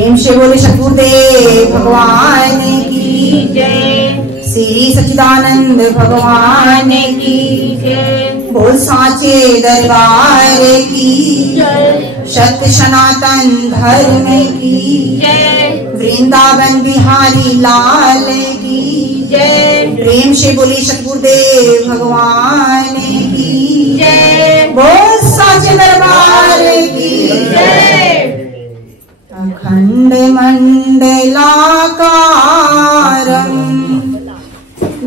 प्रेम से बोले सतगुरुदेव भगवान की जय। श्री सच्चिदानंद भगवान की जय। बोल साचे दरबार की जय। सत्य सनातन धर्म की जय। वृंदावन बिहारी लाल की जय। प्रेम से बोली सतगुरुदेव भगवान की जय। बोल साचे दरबार की जय। अखंड मंडलाकारं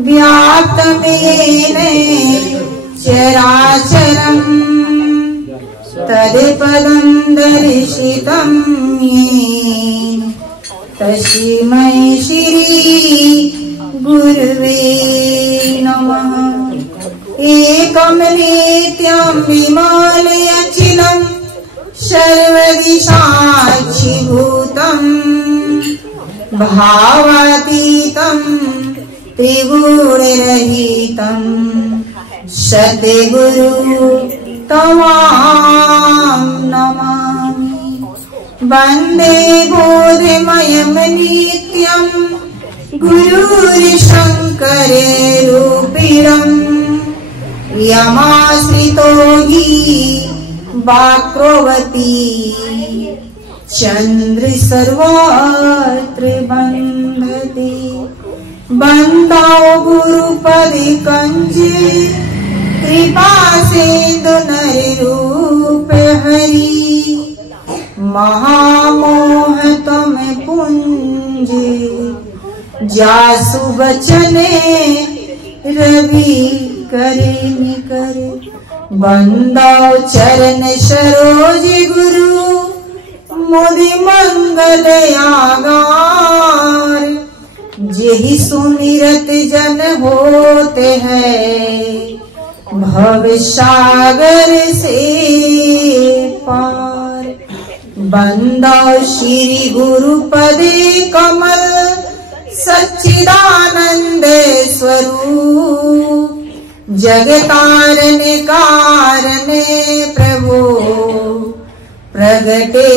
व्याप्तमेन चराचरं तत्पदं दर्शितं येन तस्मै श्री गुरुवे नमः। एकं नित्यं विमलयचिलं सर्वदिशाक्षिभूतम् भावातीतं त्रिगुणरहितं सद्गुरु तमां नमामि। वन्दे बोधमयं नित्यं गुरुर्शङ्कररूपिणं यमाश्रितो हि वाक्रोवती चंद्र सर्वत्र बंधते। बंदाओ गुरुपद कंजे कृपा सिंधु नर रूप हरि। महामोह तम पुंज जासु बचने रवि करे निकरे। बंदाओ चरण सरोज गुरु मुदि मंगल आगार। जेहि सुमिरत जन होते हैं भव सागर से पार। बंदाओ श्री गुरु पदे कमल सच्चिदानंद स्वरूप। जगतारण कारण प्रभु प्रगटे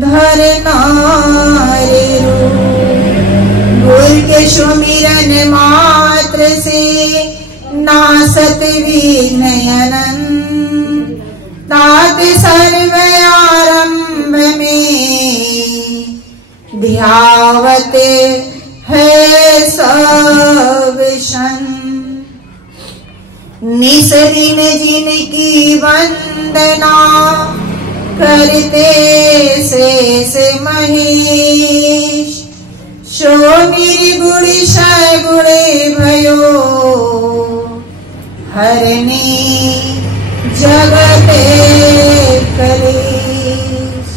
धरनारे रूप। गुर के सुमिरन मात्र से नासत विनयनन। तात सर्व आरंभ में ध्यावते है सब शन। निस दिन जिनकी वंदना करते शेष महेश। सो निर्गुण सगुणे भयो हरने जगते कलेश।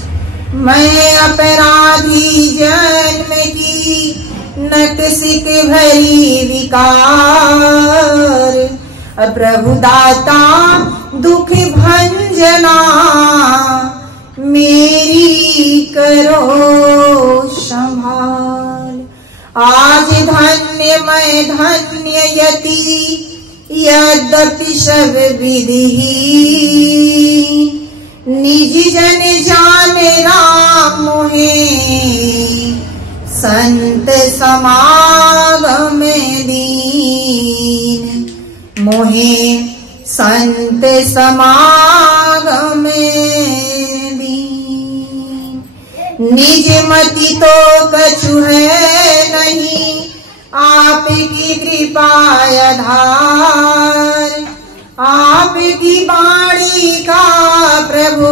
मैं अपराधी जन्म की नटसिक भरी विकार। प्रभु दाता दुख भंजना मेरी करो संभाल। आज धन्य मैं धन्य यति यद्यपि सब विधि। निज जन जाने राम मोहे संत समागम दीन। मोहे संत समागम दीन। निज मति तो कछु है नहीं आपकी कृपा आधार। आपकी वाणी का प्रभु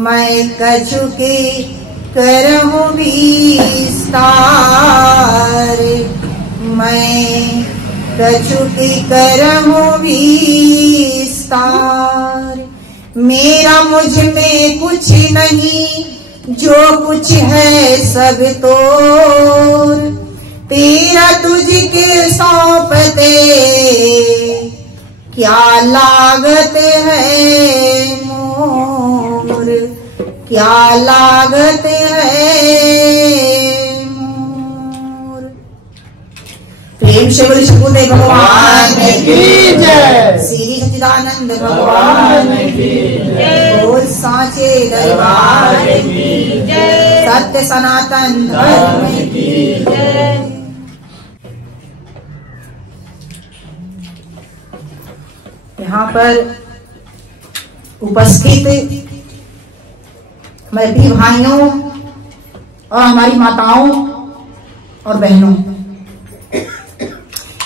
मैं कछु के करहूं विस्तार। मैं कछु की करहूं विस्तार। मेरा मुझ में कुछ नहीं जो कुछ है सब तोर। तेरा तुझके सौंपते क्या लागत है मोर। क्या लागत है मोर। प्रेम से बोले सतगुरुदेव भगवान की जय। श्री सच्चिदानंद भगवान की जय। बोल साचे दरबार की जय। सत्य सनातन धर्म की जय। यहाँ पर उपस्थित हमारे भी भाइयों और हमारी माताओं और बहनों,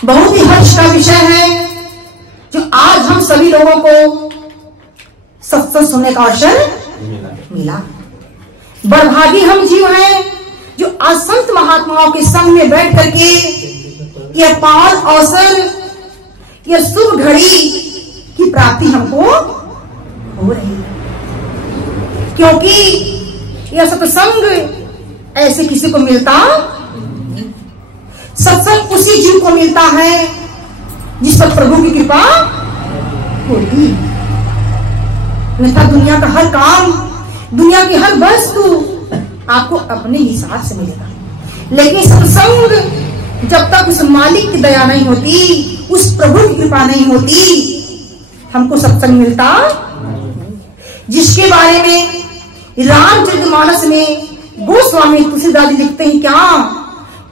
बहुत ही हर्ष का विषय है जो आज हम सभी लोगों को सत्संग सुनने का अवसर मिला। बड़भागी हम जीव हैं जो आज संत महात्माओं के संग में बैठ करके यह पावन अवसर, यह शुभ घड़ी की प्राप्ति हमको हो रही है, क्योंकि यह सत्संग ऐसे किसी को मिलता नहीं। सत्संग उसी जीव को मिलता है जिस पर प्रभु की कृपा होती है। अन्यथा दुनिया का हर काम, दुनिया की हर वस्तु आपको अपने हिसाब से मिलेगा, लेकिन सत्संग जब तक उस मालिक की दया नहीं होती, उस प्रभु की कृपा नहीं होती, हमको सत्संग मिलता। जिसके बारे में रामचरितमानस में गोस्वामी तुलसीदास जी लिखते हैं क्या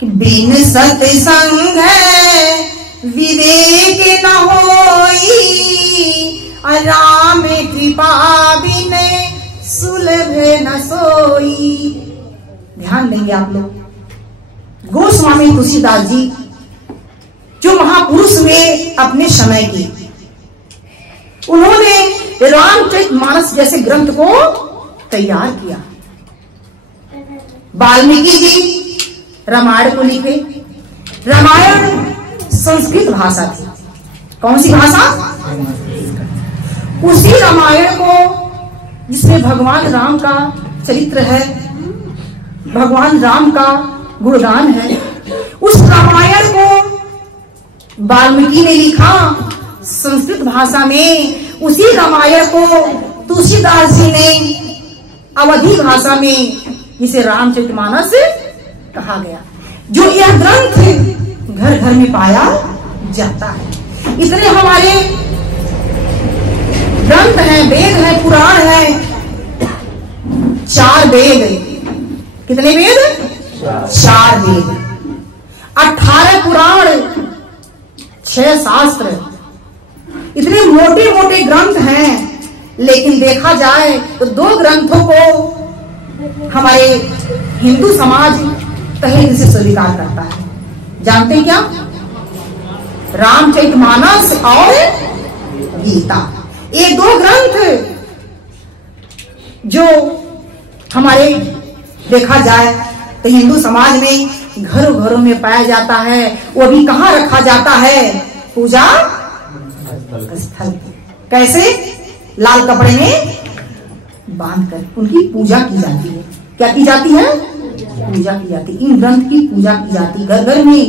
कि बिन सत्संग है विवेक न होई, राम कृपा बिन सुलभ न सोई। ध्यान देंगे आप लोग। गोस्वामी तुलसीदास जी जो महापुरुष में अपने समय की, उन्होंने रामचरितमानस जैसे ग्रंथ को तैयार किया। वाल्मीकि जी रामायण को लिखे। रामायण संस्कृत भाषा थी। कौन सी भाषा? उसी रामायण को जिसमें भगवान राम का चरित्र है, भगवान राम का गुणगान है, उस रामायण को वाल्मीकि ने लिखा संस्कृत भाषा में। उसी रामायण को तुलसीदास जी ने अवधी भाषा में, जिसे रामचरितमानस कहा गया, जो यह ग्रंथ घर घर में पाया जाता है। इतने हमारे ग्रंथ हैं, वेद हैं, पुराण हैं। 4 वेद। कितने वेद? 4 वेद, 18 पुराण, 6 शास्त्र। इतने मोटे मोटे ग्रंथ हैं, लेकिन देखा जाए तो 2 ग्रंथों को हमारे हिंदू समाज तहे दिल से स्वीकार करता है। जानते हैं क्या? रामचरितमानस और गीता। ये 2 ग्रंथ जो हमारे देखा जाए तो हिंदू समाज में घरों घरों में पाया जाता है। वो भी कहाँ रखा जाता है? पूजा स्थल। कैसे? लाल कपड़े में बांधकर उनकी पूजा की जाती है। क्या की जाती है? पूजा की जाती है। इन ग्रंथ की पूजा की जाती है। घर घर में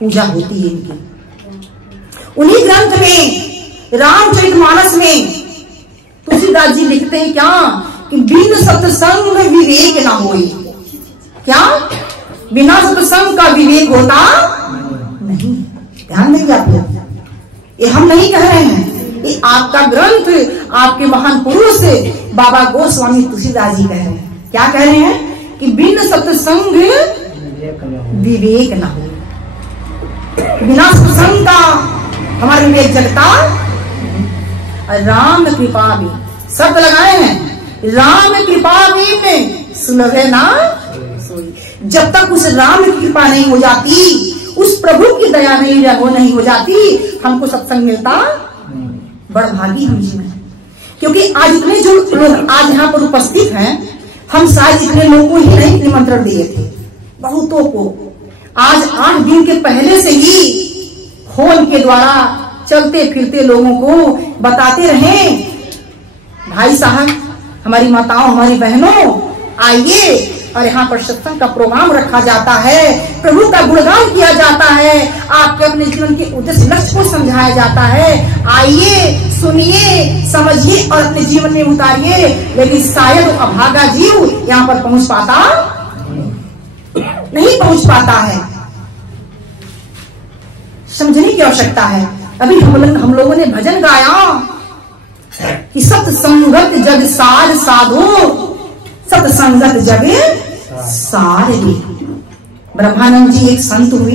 पूजा होती है इनकी। उन्हीं ग्रंथ में, रामचरितमानस में तुलसीदास जी लिखते हैं क्या कि बिन सत्संग विवेक ना होई। क्या? बिना सत्संग का विवेक होता नहीं। ध्यान देंगे आप लोग। ये हम नहीं कह रहे हैं, ये आपका ग्रंथ, आपके महान पुरुष बाबा गोस्वामी तुलसीदास जी कह रहे हैं। क्या कह रहे हैं कि बिन सत्संग विवेक न हो। बिना सत्संग का हमारा विवेक जगता। राम कृपा भी, शब्द लगाए हैं, राम कृपा भी सुलभ ना सोई। जब तक उस राम की कृपा नहीं हो जाती, उस प्रभु की दया नहीं हो जाती, हमको सत्संग मिलता। बड़भागी हम जीव हैं, क्योंकि आज इतने जो लोग आज यहाँ पर उपस्थित हैं, हम शायद इतने लोगों को ही नहीं निमंत्रण दिए थे, बहुतों को आज 8 दिन के पहले से ही फोन के द्वारा चलते फिरते लोगों को बताते रहे, भाई साहब, हमारी माताओं, हमारी बहनों, आइए। और यहाँ पर सत्संग का प्रोग्राम रखा जाता है, प्रभु का गुणगान किया जाता है, आपके अपने जीवन के उद्देश्य लक्ष्य को समझाया जाता है। आइए, सुनिए, समझिए और अपने जीवन में उतारिए। लेकिन शायद अभागा जीव यहाँ पर पहुंच पाता नहीं पहुंच पाता है। समझने की आवश्यकता है। अभी हम लोगों ने भजन गाया कि सत्संगत जग सार साधो, सत्संगत जग सार भी। ब्रह्मानंद जी एक संत हुए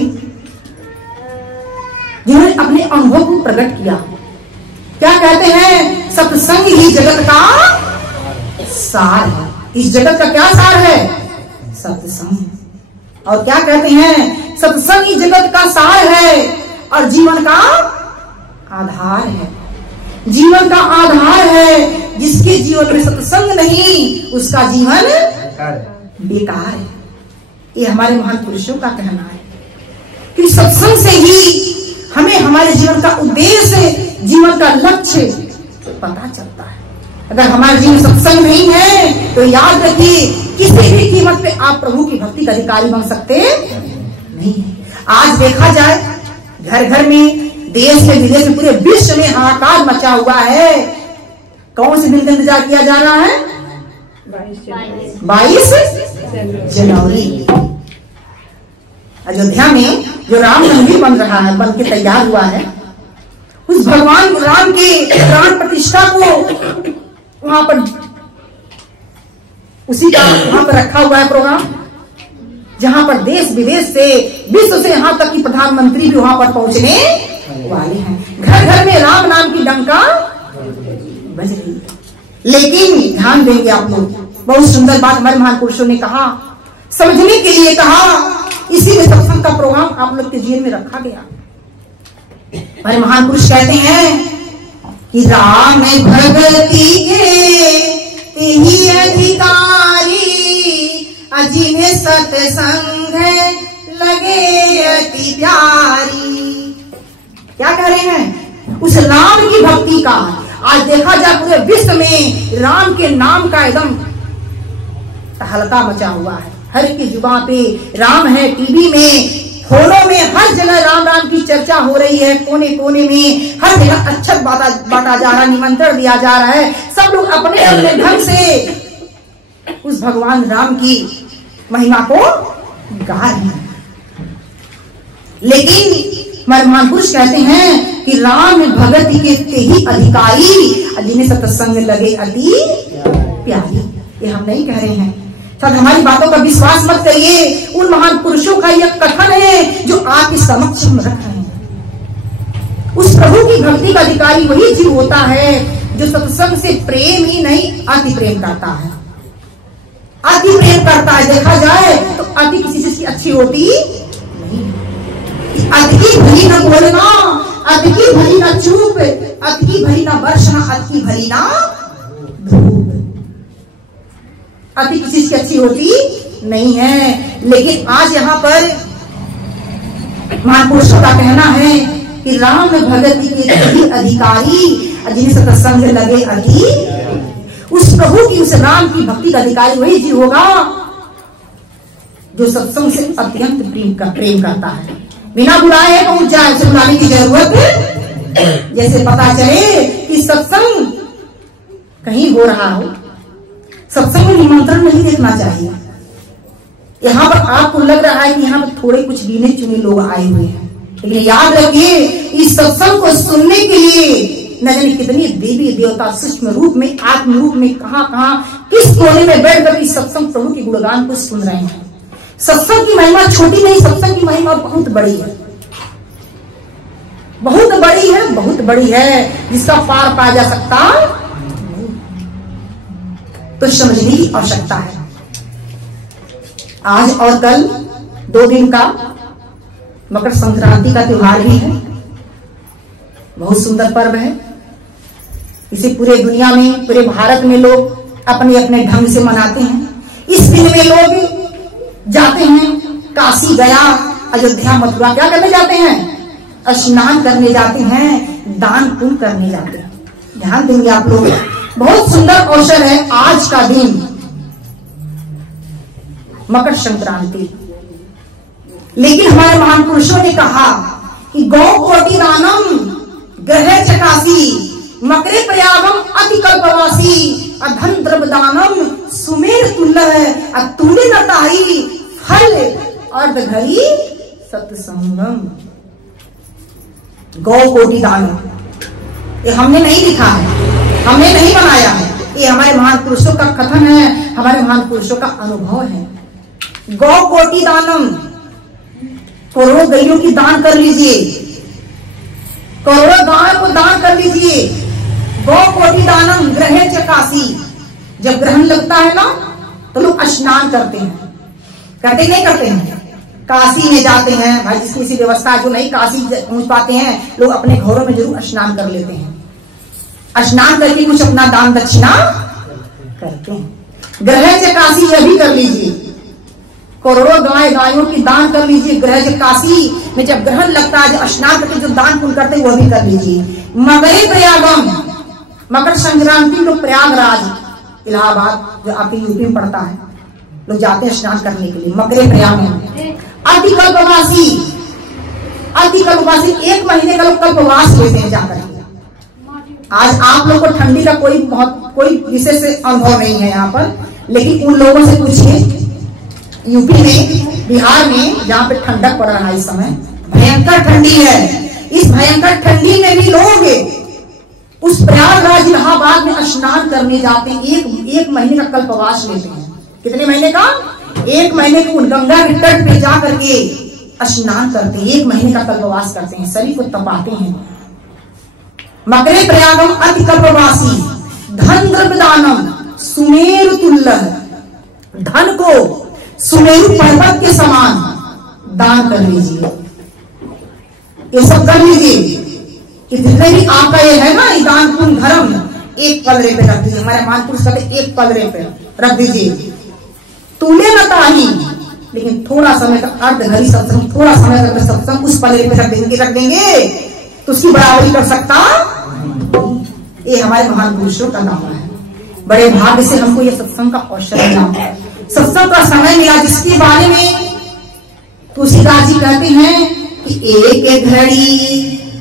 जिन्होंने अपने अनुभव को प्रकट किया। क्या कहते हैं? सत्संग ही जगत का सार है। इस जगत का क्या सार है? सत्संग। और क्या कहते हैं? सत्संग ही जगत का सार है और जीवन का आधार है। जीवन का आधार है। जिसके जीवन में सत्संग नहीं उसका जीवन बेकार है। ये हमारे महान पुरुषों का कहना है कि सत्संग से ही हमें हमारे जीवन का उद्देश्य, जीवन का लक्ष्य पता चलता है। अगर हमारे जीवन सत्संग नहीं है तो याद रखिए किसी भी कीमत पे आप प्रभु की भक्ति का अधिकारी बन सकते नहीं है। आज देखा जाए घर घर में, देश में, विदेश में, पूरे विश्व में हाहाकार मचा हुआ है। कौन से दिन का इंतजार किया जा रहा है? 22 जनवरी। अयोध्या में जो राम मंदिर बन रहा है, बन के तैयार हुआ है, उस भगवान राम के प्राण प्रतिष्ठा को वहां पर उसी का वहां पर रखा हुआ है प्रोग्राम, जहां पर देश विदेश से, विश्व से, यहां तक कि प्रधानमंत्री भी वहां पर पहुंचने वाले हैं। घर घर में राम नाम की डंका बज रही है। लेकिन ध्यान देंगे आप लोग, बहुत सुंदर बात हमारे महान पुरुषों ने कहा, समझने के लिए कहा, इसीलिए सत्संग का प्रोग्राम आप लोग के जीवन में रखा गया। हमारे महान पुरुष कहते हैं कि राम भगति के ही अधिकारी, जिन्हें सत्संग लगे अति प्यारी। क्या कह रहे हैं? उस राम की भक्ति का आज देखा जाए पूरे विश्व में राम के नाम का एकदम तहलका मचा हुआ है। हर की जुबान पे राम है, टीवी में, फोनों में, हर जगह राम राम की चर्चा हो रही है। कोने कोने में हर जगह अक्षत बांटा जा रहा है, निमंत्रण दिया जा रहा है। सब लोग अपने अपने ढंग से उस भगवान राम की महिमा को गा रहे हैं। लेकिन हमारे महान पुरुष कहते हैं कि राम भगति के ही अधिकारी, जिन्हें सत्संग लगे अति प्यारी। ये हम नहीं कह रहे हैं, शायद हमारी बातों का विश्वास मत करिए। उन महान पुरुषों का यह कथन है जो आपके समक्ष हम रख रहे हैं। उस प्रभु की भक्ति का अधिकारी वही जीव होता है जो सत्संग से प्रेम ही नहीं अति प्रेम करता है। अति प्रेम करता है, देखा जाए तो अति किसी चीज की अच्छी होती नहीं। अति की भली न बोलना, अति की भली न चूप, अति की भली न वर्षना, अति की भली न धूप। अति किसी चीज की अच्छी होती नहीं है। लेकिन आज यहाँ पर महापुरुषों का कहना है कि राम भगति के अधिकारी, जिन्हें सत्संग लगे अति, उस प्रभु की, उस राम की भक्ति का अधिकारी वही जीव होगा जो सत्संग से अत्यंत प्रेम करता है। बिना बुलाए पहुंच जाए, उसे बुलाने की जरूरत। जैसे पता चले कि सत्संग कहीं हो रहा हो, सत्संग में निमंत्रण नहीं देखना चाहिए। यहाँ पर आपको लग रहा है कि यहाँ पर थोड़े कुछ गिने चुने लोग आए हुए हैं, लेकिन याद रखिए इस सत्संग को सुनने के लिए न जाने कितनी देवी देवता सूक्ष्म रूप में, आत्म रूप में, कहाँ किस कोने में बैठकर इस सत्संग प्रभु के गुणगान को सुन रहे हैं। सत्संग की महिमा छोटी नहीं, सत्संग की महिमा बहुत बड़ी है, बहुत बड़ी है, बहुत बड़ी है, जिसका पार पाया जा सकता नहीं। तो समझने की आवश्यकता है। आज और कल 2 दिन का मकर संक्रांति का त्योहार भी है, बहुत सुंदर पर्व है। इसे पूरे दुनिया में, पूरे भारत में लोग अपने अपने ढंग से मनाते हैं। इस दिन में लोग जाते हैं काशी, गया, अयोध्या, मथुरा, क्या करने जाते हैं? स्नान करने जाते हैं, दान पुण्य करने जाते हैं। ध्यान देंगे आप लोग, बहुत सुंदर अवसर है आज का दिन, मकर संक्रांति। लेकिन हमारे महान पुरुषों ने कहा कि गौ कोटि दानम ग्रह चकासी, मकरे प्रयागम अति कल्पवासी, अधन द्रव दानम सुमेर तुल्य, अतुल्य नताई फल अर्ध घड़ी सत्संगम। गौ कोटि दानम, ये हमने नहीं लिखा है, हमने नहीं बनाया है, ये हमारे महान पुरुषों का कथन है, हमारे महान पुरुषों का अनुभव है। गौ कोटि दानम, करोड़ों गैयों की दान कर लीजिए, करोड़ों गायों को दान कर लीजिए। गौ कोटि दानम ग्रहे च काशी, जब ग्रहण लगता है ना तो लोग स्नान करते हैं, करते नहीं करते हैं, काशी में जाते हैं भाई, जिसकी ऐसी व्यवस्था जो नहीं काशी पहुंच पाते हैं, लोग अपने घरों में जरूर स्नान कर लेते हैं, स्नान करके कुछ अपना दान दक्षिणा करते हैं। ग्रह से काशी यह भी कर लीजिए, करोड़ों गायों की दान कर लीजिए। ग्रह से काशी में जब ग्रहण लगता है, जब स्नान करके जो दान पुण्य करते हैं वह भी कर लीजिए। मकरे प्रयागम, मकर संक्रांति लोग प्रयागराज इलाहाबाद जो आपके यूपी में पड़ता है, लोग जाते हैं स्नान करने के लिए। मकरे प्रयागम अतिकल्पवासी, अतिकल्पवासी 1 महीने का लोग कल्पवास लेते हैं जाकर। आज आप लोग को ठंडी का कोई विशेष अनुभव नहीं है यहाँ पर, लेकिन उन लोगों से पूछिए यूपी में, बिहार में, जहाँ पे ठंडक पड़ रहा है इस समय, भयंकर ठंडी है। इस भयंकर ठंडी में भी लोग उस प्रयागराज इलाहाबाद में स्नान करने जाते हैं। एक महीने का कल्पवास लेते हैं। कितने महीने का? 1 महीने को गंगा के तट पे जा करके स्नान करते हैं, 1 महीने का कल्पवास करते हैं, शरीर को तपाते हैं। मकरे प्रयागम अति कल्पवासी धन द्रव्य दानम सुमेरु तुल्य, धन को सुमेरु पर्वत के समान दान कर लीजिए। ये सब कर लीजिए। जितने भी आपका ये है ना, ये दान पुण्य धर्म, 1 पलरे पे रख दीजिए। हमारे महान पुरुष कहते 1 पलरे पे रख दीजिए। तूले न ताही, लेकिन थोड़ा समय का अर्ध घड़ी सत्संग, थोड़ा समय का सत्संग उस पलरे पे रख देंगे तो उसकी बराबरी कर सकता। ये हमारे महान पुरुषों का नाम है। बड़े भाग्य से हमको ये सत्संग का अवसर मिला, सत्संग का समय मिला, जिसके बारे में तुलसीदास जी कहते हैं कि एक घड़ी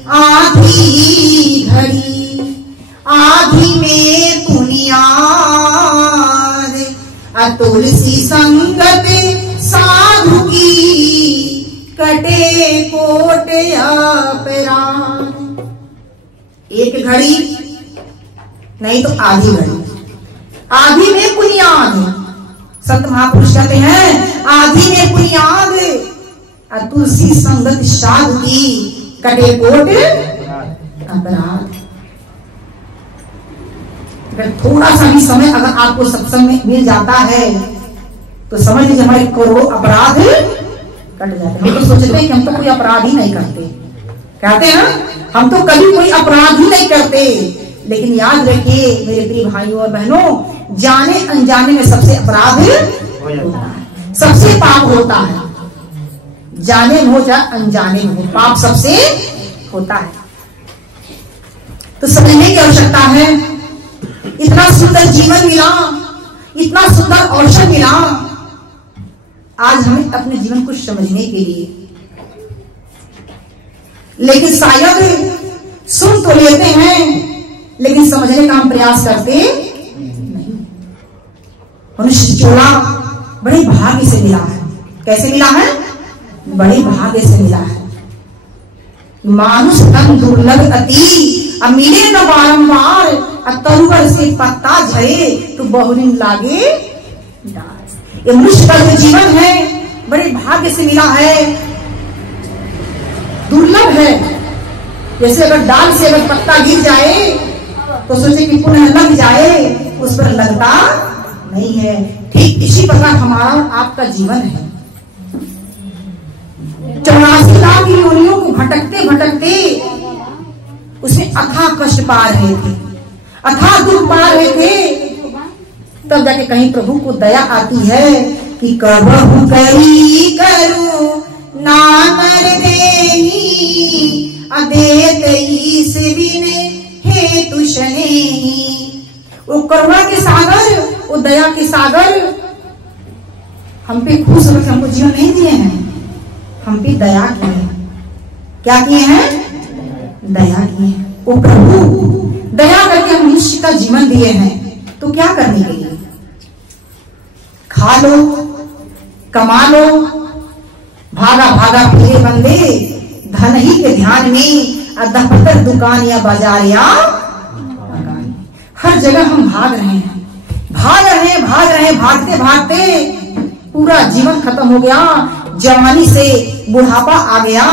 आधी घड़ी, आधी में पुनियाद, तुलसी संगत साधु की कटे कोट अपराध। एक घड़ी नहीं तो आधी घड़ी, आधी में पुनियाद। संत महापुरुष कहते हैं आधी में पुनियाद, और तुलसी संगत साधु की कटे कोट अपराध। अगर थोड़ा सा भी समय अगर आपको सत्संग में मिल जाता है तो समझ लीजिए हमारे करोड़ों अपराध कट जाते हैं। हम तो सोचते हैं कि हम तो कोई अपराध ही नहीं करते, कहते हैं ना हम तो कभी कोई अपराध ही नहीं करते, लेकिन याद रखिए मेरे प्रिय भाइयों और बहनों, जाने अनजाने में सबसे अपराध होता है, सबसे पाप होता है। जाने में हो चाहे अनजाने में हो, पाप सबसे होता है। तो समझने की आवश्यकता है। इतना सुंदर जीवन मिला, इतना सुंदर अवसर मिला, आज हमें अपने जीवन को समझने के लिए, लेकिन शायद सुन तो लेते हैं लेकिन समझने का हम प्रयास करते नहीं। मनुष्य चोला बड़े भाग्य से मिला है। कैसे मिला है? बड़े भाग्य से मिला है। मानुष तन दुर्लभ अति, अब मिले न बारंबार, तरुवर से पत्ता झरे तो बहुरिन लागे डाल। ये मनुष्य का जो जीवन है बड़े भाग्य से मिला है, दुर्लभ है। जैसे अगर डाल से अगर पत्ता गिर जाए तो सोचे कि पुनः लग जाए, उस पर लगता नहीं है। ठीक इसी प्रकार हमारा आपका जीवन है। 84 लाख योनियों को भटकते भटकते उसमें अथाह कष्ट पा रहे थे, अथाह दुख पा रहे थे, तब जाके कहीं प्रभु को दया आती है कि कबहु करी करूं ना कर देही, अदेत ईस बिने हेतु शनेही। वो करुणा के सागर, वो दया के सागर हम पे खुश होकर हमको जीवन नहीं दिए हैं, हम पे दया किए हैं। क्या किए हैं? दया किए हैं। वो प्रभु दया करके हम मनुष्य का जीवन दिए हैं, तो क्या करने के लिए? खा लो, कमा लो, भागा भागा फिरे बंदे, धन ही के ध्यान में दफ्तर दुकान या बाजार या मकान, हर जगह हम भाग रहे हैं, भागते भागते पूरा जीवन खत्म हो गया, जवानी से बुढ़ापा आ गया,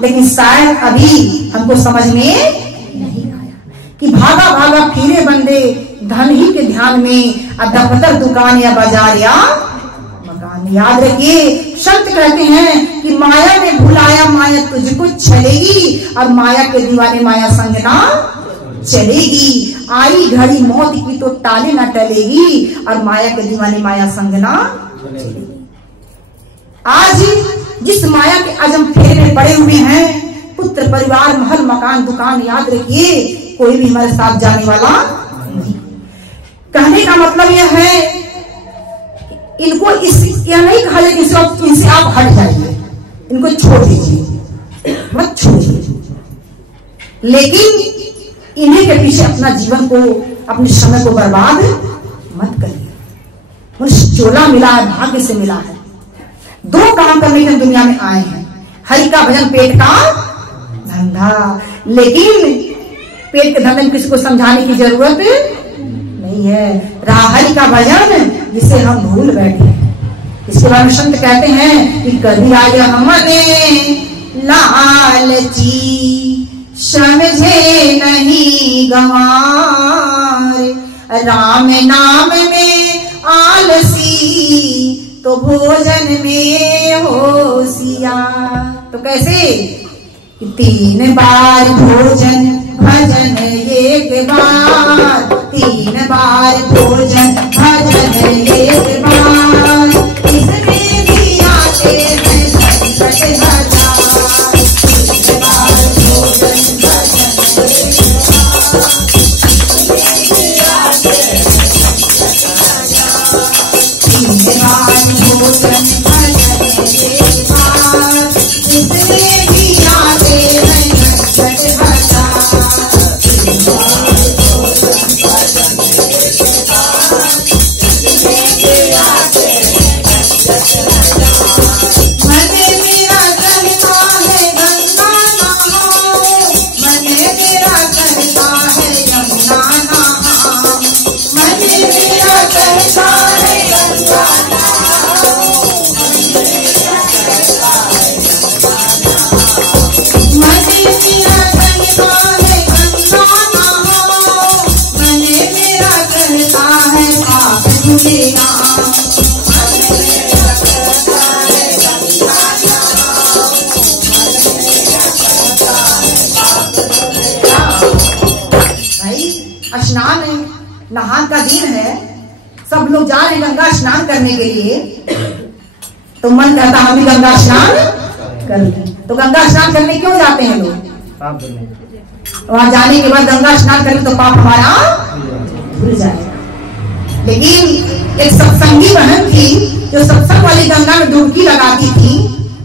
लेकिन शायद अभी हमको समझ में नहीं आया कि भागा भागा फिरे बंदे धन ही के ध्यान में, दफ्तर दुकान या बाजार या मकान। याद रखिए, संत कहते हैं कि माया में भुलाया माया तुझको छलेगी, और माया के दीवाने माया संग ना चलेगी। आई घड़ी मौत की तो टाले ना टलेगी, और माया के दीवाने माया संग ना चलेगी। आज जिस माया के आज हम फेरे में पड़े हुए हैं, पुत्र परिवार महल मकान दुकान, याद रखिए कोई भी हमारे साथ जाने वाला नहीं। कहने का मतलब यह है, इनको यह नहीं कहा जाए कि इनसे आप हट जाइए, इनको छोड़ दीजिए, मत छोड़िए, लेकिन इन्हीं के पीछे अपना जीवन को, अपने समय को बर्बाद मत करिए। मुझे चोला मिला है, भाग्य से मिला है, दो काम करने के दुनिया में आए हैं, हरि का भजन पेट का धंधा। लेकिन पेट के धंधे में किसी को समझाने की जरूरत नहीं है। हरि का भजन जिसे हम भूल बैठे हैं। इसके बारे में संत कहते हैं कि कभी आया हमने लालची, समझे नहीं गंवार, राम नाम में आलसी, तो भोजन में होशियार। तो कैसे? 3 बार भोजन भजन एक बार, 3 बार भोजन भजन एक बार, इसमें भी आते हैं संकट हजार। 3 बार भोजन भजन एक बार, 3 बार भोजन भजन एक बार, इसमें भी आते हैं संकट हजार। स्नान नहान का दिन है, सब लोग जा रहे गंगा स्नान करने के लिए, तो मन कहता हम भी गंगा स्नान कर लें। तो गंगा स्नान करने क्यों जाते हैं लोग? वहां जाने के बाद गंगा स्नान करें तो पाप हमारा धुल जाएगा। लेकिन एक सत्संगी बहन थी जो सत्संग वाली गंगा में डुबकी लगाती थी,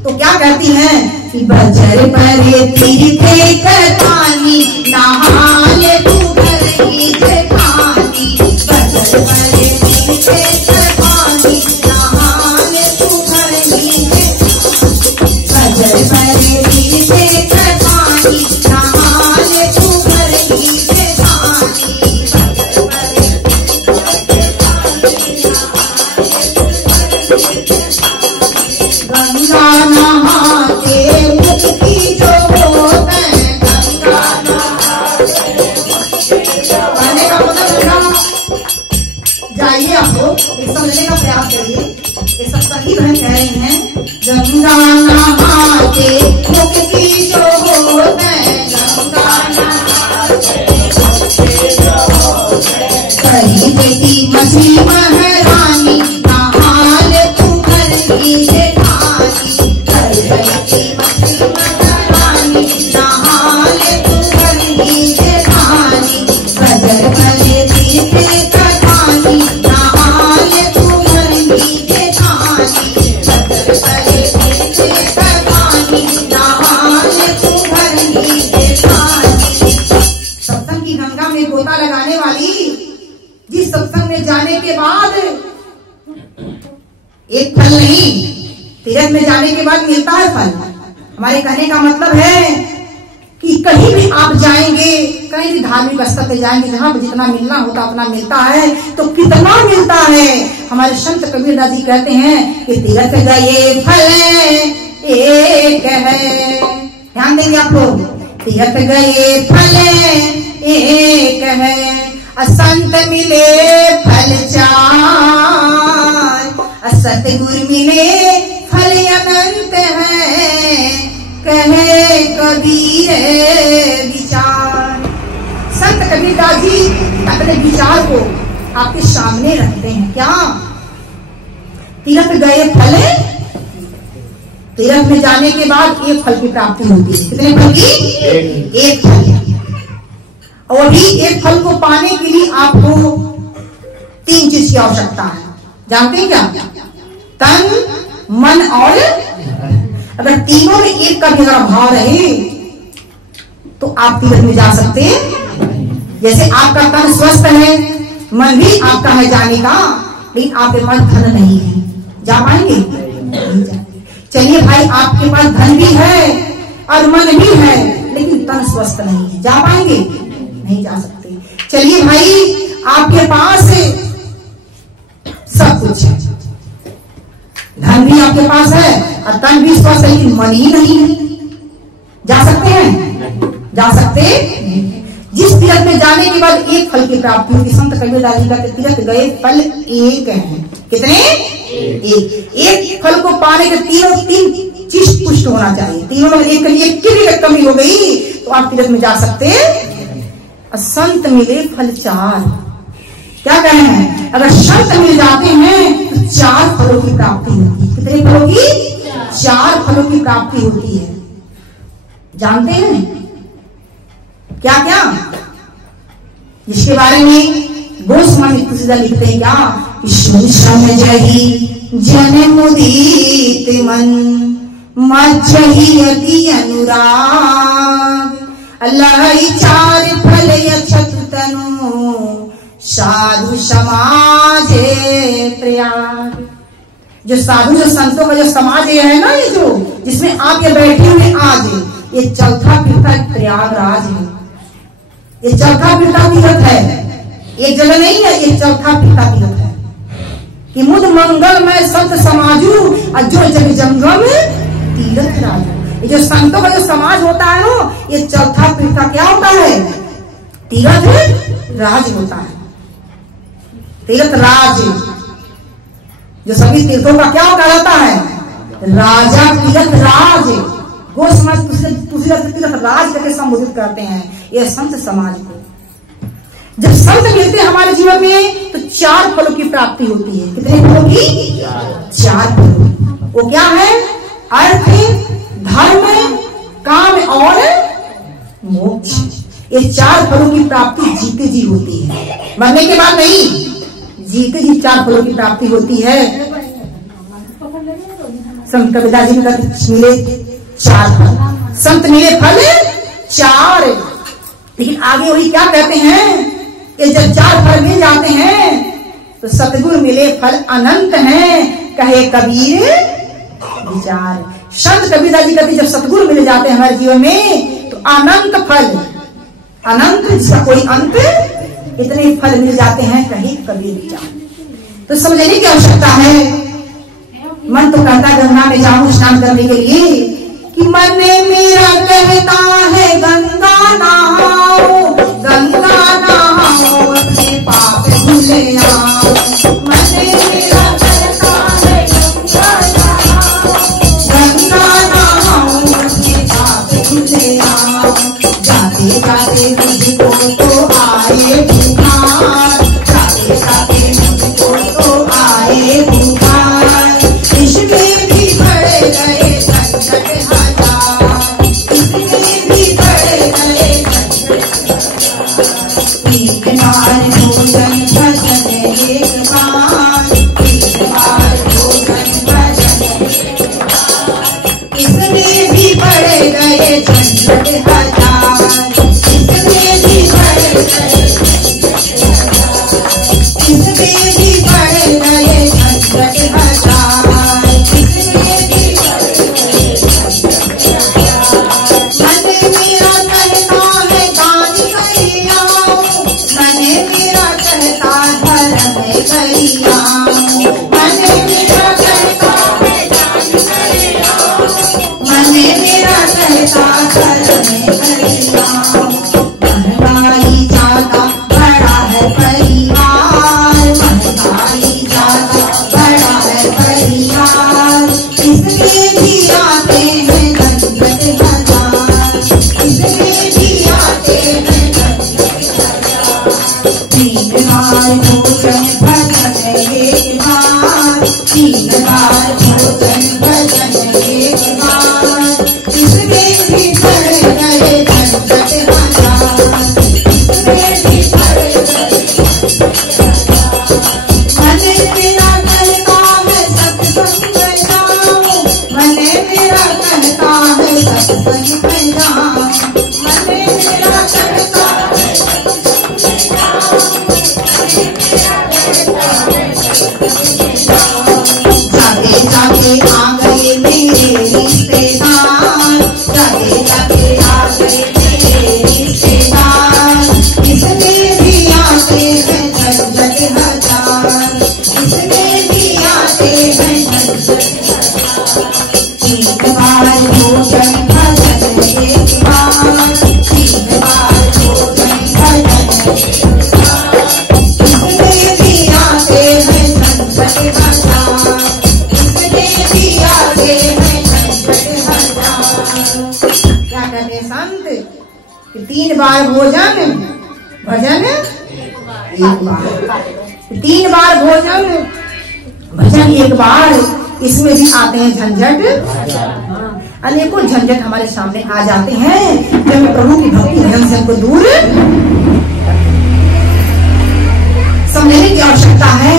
तो क्या कहती हैं कि बजर परे तीर्थे कर पानी, नहाले तू घर की जेठानी, बजर परे तीर्थे कर पानी, नहाले तू घर की जेठानी, बजर परे तीर्थे कर पानी, नहाले तू घर की जेठानी, बजर परे गंगा नहाते मुक्ति जो होते, गंगा नहाते कहने का मतलब जाइए, आप लोग समझने का प्रयास करिए। ये सब सही बहन कह रही हैं, गंगा नहाते मुक्ति जो होते, गंगा नहाते मुक्ति जो होते, कहीं बेटी मछली महारानी, नहाले तू घर की जेठानी, बेटी मछली महारानी, नहाले तू घर की जेठानी, बजर परे तीर्थे कर पानी, नहाले तू घर की जेठानी, बजर परे तीर्थे कर पानी, नहाले तू घर की जेठानी। सत्संग की गंगा में गोता लगाने वाली, जिस सत्संग में जाने के बाद एक फल नहीं, तीर्थ में जाने के बाद मिलता है फल। हमारे कहने का मतलब है कि कि कहीं भी आप जाएंगे, कहीं भी धार्मिक स्थल पे जाएंगे, जहां पर जितना मिलना होता उतना मिलता है, तो कितना मिलता है। हमारे संत कबीरदास जी कहते हैं कि तीर्थ गए फल एक है। ध्यान देंगे आप लोग, तीर्थ गए फल एक है, असंत मिले फल चार, सतगुरु मिले फल अनंत है, कहे कबीर विचार। संत कबीरदास जी अपने विचार को आपके सामने रखते हैं। क्या? तीर्थ गए फल, तीर्थ में जाने के बाद एक फल की प्राप्ति होती है। कितने फल की? एक फल। और अभी एक फल को पाने के लिए आपको 3 चीज की आवश्यकता है। जानते हैं क्या? तन, मन और अगर तीनों में एक का भी अगर भाव रहे तो आप तीर्थ में जा सकते हैं। जैसे आपका तन स्वस्थ है, मन भी आपका है जाने का, लेकिन आपके पास धन नहीं है, जा पाएंगे? नहीं जाएंगे। चलिए भाई, आपके पास धन भी है और मन भी है, लेकिन तन स्वस्थ नहीं है, जा पाएंगे? नहीं जा सकते। चलिए भाई, आपके पास सब कुछ है, धन भी आपके पास है और तन भी स्वस्थ है, लेकिन मन ही नहीं है, जा सकते हैं? जा सकते? जिस तीर्थ में जाने के बाद एक फल की प्राप्ति होगी, संत कबीरदास जी का तीर्थ गए फल एक है। कितने? एक फल को पाने के तीन चीज पुष्ट होना चाहिए। तीनों में एक की भी कमी हो गई तो आप तीर्थ में जा सकते। संत मिले फल चार। क्या कह रहे हैं? अगर संत मिल जाते हैं तो 4 फलों की प्राप्ति होती है। कितने फलों की? 4 फलों की प्राप्ति होती है। जानते हैं क्या क्या? जिसके बारे में गोस्वामी तुलसीदास लिखते हैं क्या? समझहि जन मुदीत मन, मज्जहि अति अनुराग, लहई 4 फल अछत तनु, साधु समाज प्रयाग। जो साधु, जो संतों का जो समाज ये है ना, ये जो जिसमें आप ये बैठे हुए आज, ये चौथा तीर्थ प्रयागराज है। ये चौथा पीठा तीर्थ है, एक जगह नहीं है, ये चौथा पीठा तीर्थ है कि मुद मंगल में संत समाजू और जो जग जंगम तीर्थ राजू। ये जो संतों का जो समाज होता है ना, ये चौथा पीठा क्या होता है? तीर्थ राज होता है। तीर्थ राज जो सभी तीर्थों का क्या कहलाता है? राजा तीर्थ राज। गोस्वामी तुलसीदास तीर्थ राज करके संबोधित करते हैं ये संत समाज को। जब संत मिलते हैं हमारे जीवन में तो 4 फलों की प्राप्ति होती है। कितने फलों की? 4 फलों। वो क्या है? अर्थ, धर्म, काम और मोक्ष। ये 4 फलों की प्राप्ति जीते जी होती है, मरने के बाद नहीं, जीते जी 4 फलों की प्राप्ति होती है। संत कबीरदास जी ने मिले 4 फल, संत मिले फल 4। लेकिन आगे वही क्या कहते हैं कि जब 4 फल मिल जाते हैं तो सतगुरु मिले फल अनंत हैं, कहे कबीर विचार। संत कबीरदास जी कहते जब सतगुरु मिल जाते हैं हमारे जीवन में तो अनंत फल, अनंत जिसका कोई अंत, इतने फल मिल जाते हैं, कहे कबीर विचार। तो समझने की आवश्यकता है। मन तो कहता गंगा में जाऊं स्नान करने के लिए, कि मन मेरा कहता है गंगा नहाओ, गंगा नहाओ अपने पाप धुले आओ। मन मेरा कहता है गंगा नहाओ अपने पाप धुले आओ। जाते जाते मुझको तो आए बुखार, जाते जाते मुझको तो आए बुखार। इसमें भी बढ़ गए संकट हजार, इसमें भी बढ़ गए एक बार भोजन भजन एक बार, एक बार भोजन भजन एक बार। इसमें भी बढ़ गए संकट हजार, इसमें भी बढ़ गए, इसमें भी बढ़ गए संकट हजार, इसमें भी बढ़ गए। मन मेरा बढ़ता घर में परिवार, महंगाई ज्यादा बड़ा है परिवार, महंगाई ज्यादा बड़ा है परिवार, इसमें भी आते हैं झंझट हजार, इसमें भी आते हैं तीन बार भोजन भजन एक बार, तीन बार भोजन भजन एक बार, इसमें भी पड़ गए झंझट हजार, इसमें भी पड़ गए मन मेरा कहता है सत्संग में जाओ, मन मेरा कहता है सत्संग में जाओ, मन मेरा कहता है जाते जाते आ गए मेरे रिश्तेदार, जाते जाते आ गए मेरे रिश्तेदार, इसमें भी आते हैं झंझट हजार, इसमें भी आते हैं झंझट हजार, तीन बार भोजन भजन एक बार, तीन बार भोजन भजन एक बार, इसमें भी आते हैं झंझट हजार, इसमें भी आते हैं झंझट हजार। क्या कहते हैं संत कि तीन बार भोजन भजन एक बार, तीन बार भोजन भजन एक बार, इसमें भी आते हैं झंझट। अनेकों झंझट हमारे सामने आ जाते हैं जब हम प्रभु की भक्ति भजन से हमको दूर समझने की आवश्यकता है।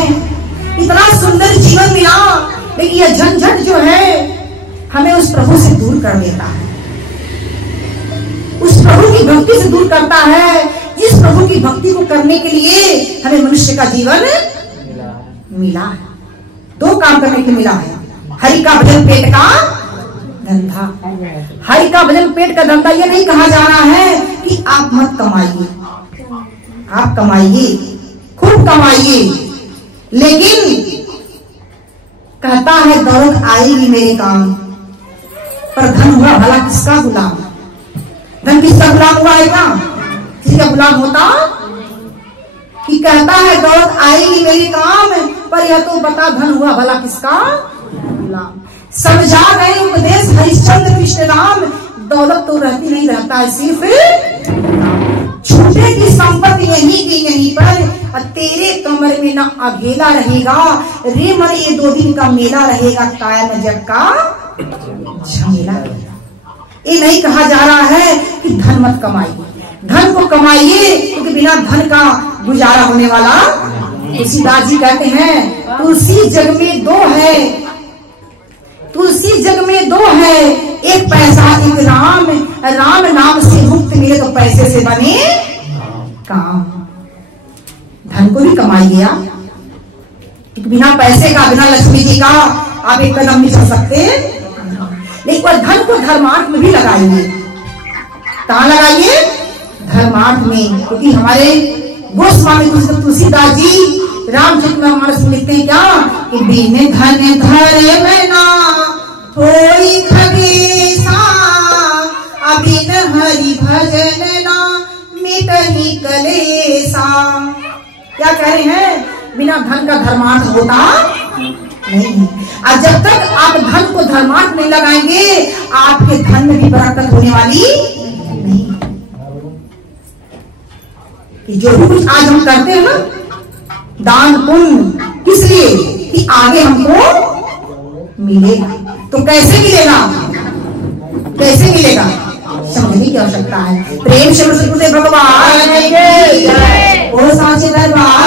इतना सुंदर जीवन मिला, लेकिन यह झंझट जो है हमें उस प्रभु से दूर कर देता है, उस प्रभु की भक्ति से दूर करता है, जिस प्रभु की भक्ति को करने के लिए हमें मनुष्य का जीवन मिला है। दो काम करने के लिए मिला है, हरि का भजन पेट का धंधा। हरि का भजन पेट का धंधा, ये नहीं कहा जा रहा है कि आप मत कमाइए, आप कमाइए, खूब कमाइए, लेकिन कहता है दौलत आएगी मेरे काम, पर धन हुआ भला किसका गुलाम? धन किसका गुलाम हुआ है? क्या किसी का गुलाम होता? कि कहता है दौलत आएगी मेरे काम, पर यह तो बता धन हुआ भला किसका गुलाम। समझा गए उपदेश हरिश्चंद्र कृष्ण राम, दौलत तो रहती नहीं, रहता है सिर्फ छूटे की संपत्ति यहीं की यहीं पर, और तेरे कमर में ना अघेला रहेगा रे मन, ये 2 दिन का मेला रहेगा, काया में जग का झमेला रहेगा। ये नहीं कहा जा रहा है कि धन मत कमाइए, धन को कमाइए, क्योंकि बिना धन का गुजारा होने वाला। तुलसीदास जी कहते हैं तुलसी जग में दो है, तुलसी जग में दो है, एक पैसा एक राम, राम नाम से मुक्त मिले तो पैसे से बने काम। धन को भी कमाइए आप, बिना पैसे का, बिना लक्ष्मी जी का आप एक कदम नहीं चल सकते, लेकिन धन को धर्मार्थ में भी लगाइए। कहाँ लगाइए? धर्मार्थ में, क्योंकि हमारे गोस्वामी तुलसीदास जी रामचरितमानस में लिखते हैं क्या कि बिन धन धर्म ना होई खगेसा, बिन हरि भजन ना मिटहि कलेसा। क्या कह रहे हैं? बिना धन का धर्मार्थ होता नहीं। और जब तक आप धन को धर्मार्थ नहीं लगाएंगे, आपके धन में भी बरकत होने वाली नहीं। कि जो कुछ आज हम करते हैं ना, दान पुण्य, किस लिए? कि आगे हमको मिलेगा। तो कैसे मिलेगा? कैसे मिलेगा? समझने की आवश्यकता है। प्रेम से भगवान ओ साचे दरबार